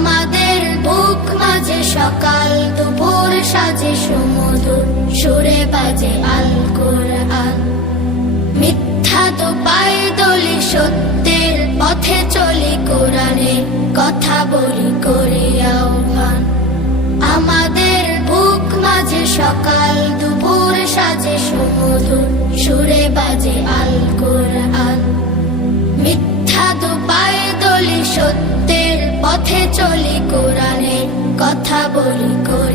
আমাদের বুক মাঝে সকাল দুপুর সাজে সুমধুর সুরে বাজে আল কোরআন। মিথ্যা তো পায়ে দলি, সত্যের পথে চলি, কোরআনে কথা বলি, করে আহ্বান। আমাদের বুক মাঝে সকাল দুপুর সাজে সুমধুর সুরে বাজে আল কোরআন। পথে চলি কোরআনের কথা বলি করি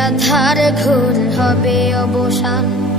চাহেলিয়া ধার ঘোর হবে অবসান।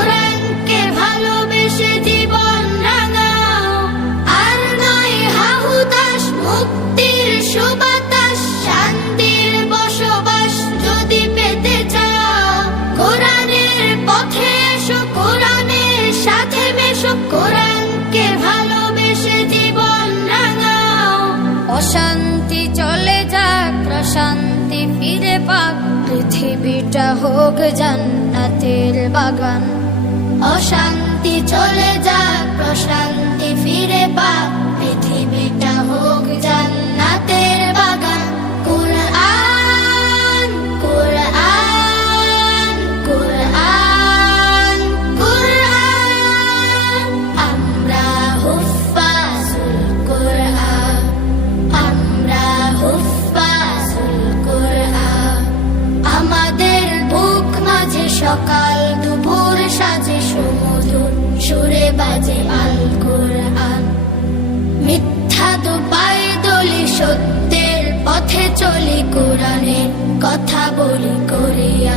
কোরআনকে ভালোবেসে জীবন আর নয় হাহুতাস মুক্তির সুবাতাস শান্তির যদি পেতে চাও। কোরআনের পথে এসো, কোরআনের সাথে মেশো, কোরআনকে ভালোবেসে অশান্তি চলে যাক, প্রশান্তি ফিরে পাক। পৃথিবীটা হোক জান্নাতের বাগান। অশান্তি চলে যাক প্রশান্তি ফিরে পাক। বাজে আল কোরআন মিথ্যা দুপাই দলি সত্যের পথে চলি কোরআনে কথা বলি করে আহ্বান